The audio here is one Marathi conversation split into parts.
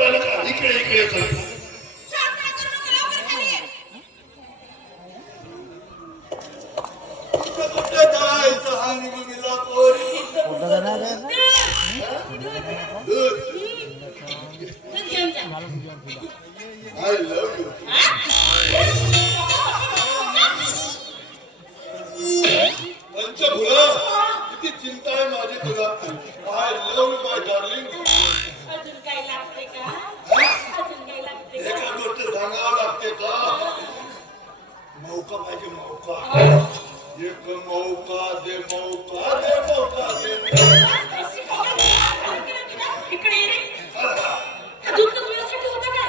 राहिला का? इकडे इकडे चल. कुठे जायचं हा निघून पोरी आय लव्ह यू. पंचभूला किती चिंता आहे माझी तुला. I love you my darling. अजून काही लागते का? अजून काही लागते का? एका गोष्ट सांगावं लागते का? मौका पाहिजे मौका. एक मौका दे मौका दे मौका दे. इकडे ये रे. दूध तर तुझ्यासाठी होतं काय?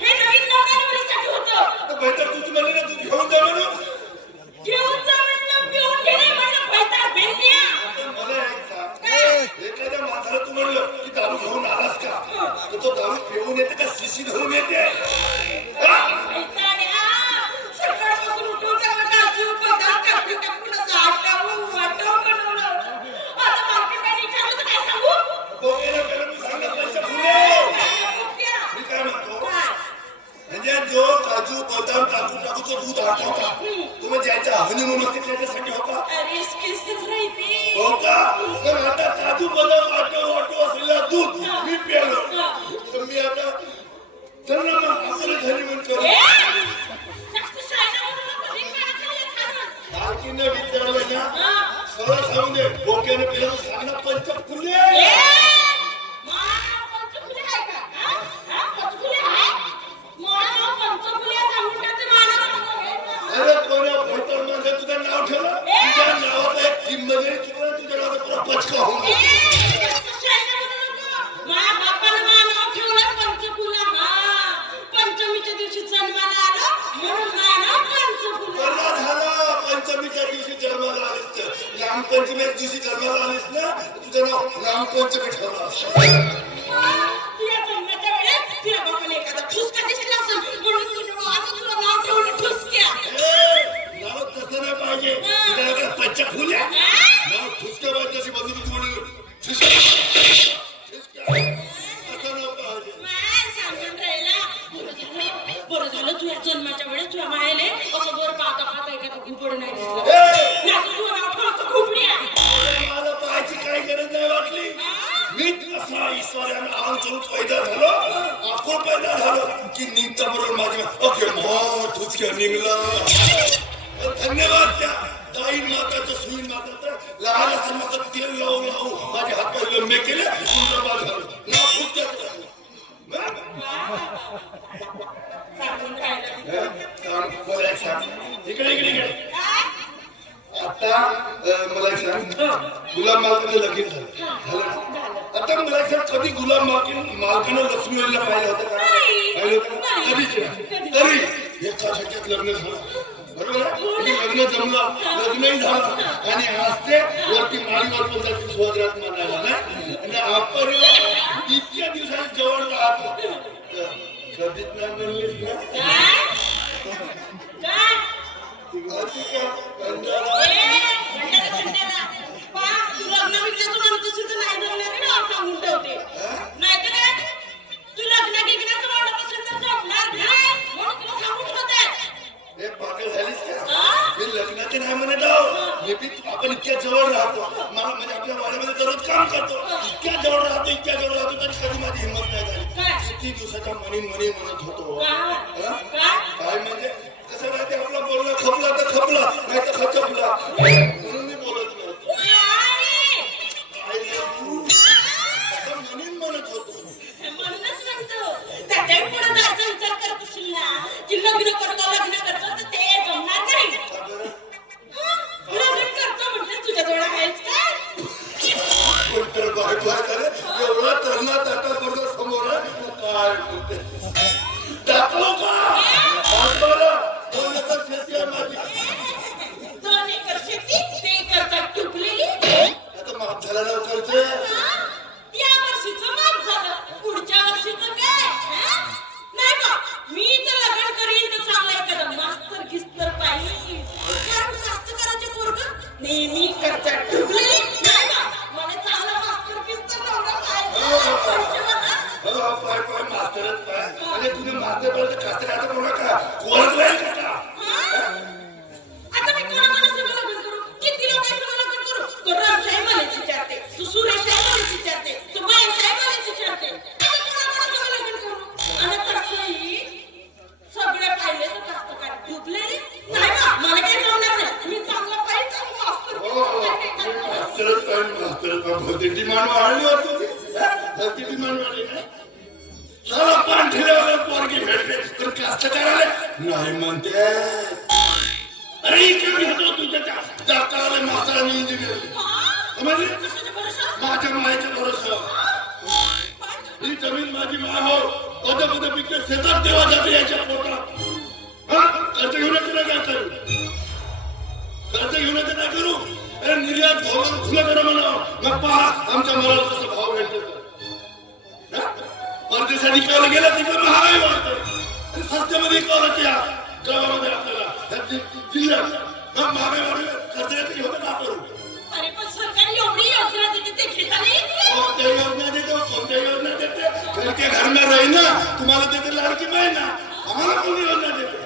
हे नवीन नवऱ्यासाठी होतं. बेहतर तूच म्हणले ना तू घेऊन जा म्हणून. घेऊन जा म्हणलं पिऊन गेले म्हणलं पैसा भेटल्या. मला एक सांग, एखाद्या माणसाला तू म्हणलं की दारू घेऊन आलास का, तर तो दारू पिऊन येते का शिशी धरून येते? सकाळपासून उठून सगळं काजू बदाम कापडी टाकून असं आटावं वाटावं बनवलं. आता मार्केटला विचारलं तर काय सांगू? बघायला गेलं मी सांगत पैसे फुले. मी काय म्हणतो, म्हणजे जो काजू बदाम टाकून तो दूध आटवता तुम्ही ज्याच्या हनीमून असते त्याच्यासाठी होता. अरे स्पेशल राहते. हो का? तर आता काजू बदाम आटो असलेला दूध मी प्यालो, तर मी आता चल ना मग आपल्याला हनीमून करू. काकीनं विचारलं ना, सरळ सांगून दे, डोक्यानं पिलं सांग ना पंचफुले. अरे कोण्या फोटो मध्ये तुझं नाव ठेवलं, तुझ्या नावाचा एक किंमत ठेवलं, तुझ्या नावाचा पुरा पचका होऊन पंचमीच्या दिवशी जन्माला आलं म्हणून माझं पंचफुले झालं. पंचमीच्या दिवशी जन्माला आलीस तर नामपंचमीच्या दिवशी जन्माला आलीस ना, तुझं नाव नामपंचमी ठेवलं असं. तुझ्या जन्माच्या वेळेस तुझ्या बापाने एखादा ठुसका दिसला असेल म्हणून तुला नाव ठेवलं ठुसक्या. नाव तसं नाही पाहिजे, तुझ्या पंचफुल्या नाव ठुसक्या पाहिजे अशी बघून तू म्हणून बरं झालं तुझ्या जन्माच्या वेळेस तुझ्या मायेने असं वर पाहता पाहता एखादा घुबड नाही दिसलं. तुझं नाव ठेवलं घुबड्या. मला पाहायची काही गरज नाही वाटली. मी असा ईश्वरानं आमचं पैदा झालो, आपण पैदा झालो की निघता बरोबर माझी ओके मग ठुसक्या निघला. धन्यवाद त्या ताई माताचं सुईन माताचं लहान असताना तेल लावून लावून माझे हात पाय लंबे केले, तुमचं माझं झालं नाव ठुसक्यात झालं. इकडे इकडे इकडे आता मला एक सांग, गुलाब मालकाचं लगीन झालं. आता मला एक सांग, कधी गुलाब मालकानं लक्ष्मीला पाहिलं होतं का? पाहिलं होतं कधीच तरी एका झटक्यात लग्न झालं. बरोबर आहे, लग्न जमलं, लग्नही झालं आणि आज ते वरती माळीवर पण सुहागरात मानायला नाही. आणि आपण इतक्या दिवसात जवळ राहतो कधीच नाही म्हणलीस ना. लग्नाचे नाही म्हणत आहो, आपण इतक्या जवळ राहतो, मला म्हणजे आपल्या वाड्यामध्ये दररोज काम करतो, इतक्या जवळ राहतो तरी कधी माझी हिंमत नाही झाली. किती दिवसाच्या मनी म्हणत होतो. काय म्हणजे कसं माहिती, आपला बोलणं खपला तर खपला नाही तर खचपला, म्हणून मी बोलत नव्हतो. म्हणून म्हणत होतो. म्हणूनच म्हणतो त्याच्या पुढे जायचा विचार करत असेल ना की लग्न करतो तर ते जमणार नाही. लग्न करतो म्हणजे तुझ्याजवळ आहेच का? कोणतर बायको आहे का रे? एवढा तरणा टाटा बरोबर समोर काय बोलते दाखव का? दोन एकर शेती आहे माझी. 2 एकर शेती ते करतात टुकलेली. आता माफ झाला लवकरच. या वर्षीचं माफ झालं, पुढच्या वर्षीचं काय? नाही बा, मी तर लग्न करीन तर चांगला एखादा मास्तर गिस्तर पाहिजे. कारण कास्तकाराचे पोरगं नेहमी करतात टुकलेली. नाही बा, मला चांगला मास्तर गिस्तर नवरा पाहिजे. पाय अरे तुझे मारते पडते कास्ते कास्ते करू नका कोणाच राहील का आता मी कोणाकोणाचं लग्न करू किती लोकांचं लग्न करू तो रामशाही मला विचारते तू सुरेशाही मला विचारते तू महेशाही मला विचारते आता कोणाकोणाचं लग्न करू आणि तसंही सगळे पाहिले तर जास्त काय डुबले रे नाही ना मला काही जमणार नाही मी चांगला पाहिजे भरती डिमांड वाढली होती भरती डिमांड वाढली ना साला पान ठेवल्यावर पोरगी भेटते तर कास्त करायला नाही म्हणते अरे इकडे घेतो तुझ्या त्या डॉक्टराला मास्टरांनी इंजिनियर समजली माझ्या मायच्या भरोसा ही जमीन माझी माय हो पद पद पिकते शेतात देवा जाते याच्या पोटात कर्ज घेऊन काय करू कर्ज घेऊन काय करू अरे निर्यात भावाला खुलं करा म्हणा मग पहा आमच्या मला कसा भाव भेटतो परदेशात इकायला गेला तिकडे महागाई वाढते आणि स्वस्त्यामध्ये इकावला त्या गावामध्ये आपल्याला जिल्ह्यात मग महागाई वाढली कर्ज येते होतं का करू अरे पण सरकार एवढी योजना देते ते घेता नाही कोणत्या योजना देतो कोणत्या योजना देते घर के घर में रही ना तुम्हाला देते लाडकी महिना आम्हाला कोणी योजना देते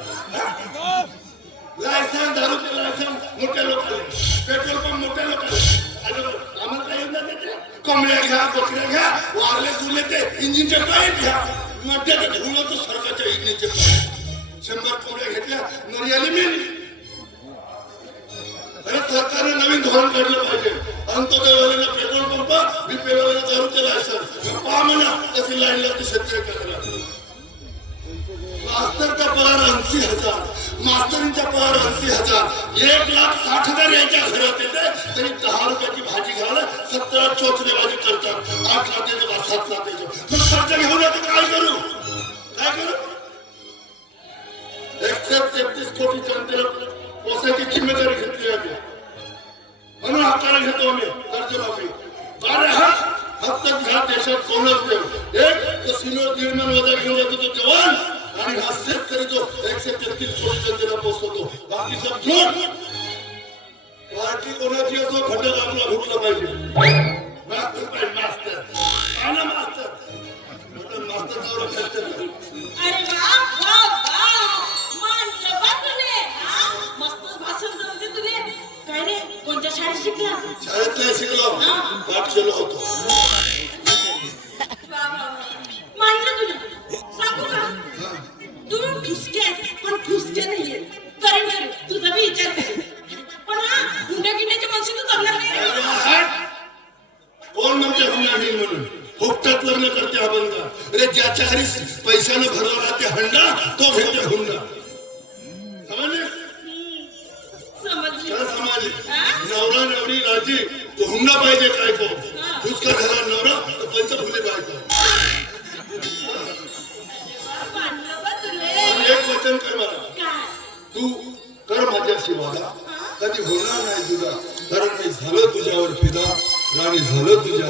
लायसन दारूचे लायसन मोठ्या लोकांना पेट्रोल पंप मोठ्या लोकांना आम्हाला काय योजना देते कोंबड्या घ्या बकऱ्या घ्या वारले सुरले ते इंजिनचे पाईप घ्या मध्यात धुळं तो सरकारच्या इंजिनचे पाईप 100 कोंबड्या घेतल्या नरी आली मेली अरे सरकारने नवीन धोरण काढलं पाहिजे अंत्योदयवाल्यांना पेट्रोल पंप बीपीएलवाल्यांना दारूचे लायसन पहा म्हणा कशी लाईन लागते शेतकरी करायला मास्तरचा पगार 80,000 मास्तरींचा पगार 80,000 1,60,000 याच्या घरात येते तरी 10 रुपयाची भाजी घ्यायला 17 चोचलेबाजी करतात 8 लाख देतो का 7 लाख देतो मग खर्च घेऊन येतो काय करू 133 कोटी जनतेला पोसायची जिम्मेदारी घेतली आहे म्हणून हक्काने घेतो आम्ही कर्जमाफी अरे हा फक्त ह्या देशात कोणच देऊ एक कसिनो निर्माण वजा घेऊन जातो तो जवान आणि हा शेतकरी जो 133 कोटी जनतेला पोचतो बाकी सब झूठ पार्टी कोणाची असो घटक आपला घुटला पाहिजे मास्तर पाहिजे मास्तर आना मास्तर मास्तर जाऊ अरे वा मानलं बा तुले मस्त भाषण जमते तुले काय रे कोणत्या शाळेत शिकला शाळेत नाही शिकलो पाठशाला होतो मानलं तुला सांगू का तू ठुसके आहे पण ठुसके नाहीये करेन तुझा मी विचार करेन पण हा हुंडा गिंड्याच्या माणसाला जमणार नाही कोण म्हणते हुंडा घेईन म्हणून फुकटात लग्न करते हा बंदा अरे ज्याच्या घरी पैशाने भरला राहते हंडा तो घेते हुंडा समजले समजली समजली नवरा नवरी राजी तो हुंडा पाहिजे काय तो दुसरा घरा नवरा तर पंचफुली बायको एक वचन कर मला तू कर माझ्याशी वादा कधी होणार नाही तुझा कारण मी झालं तुझ्यावर फिदा राणी झालं तुझ्या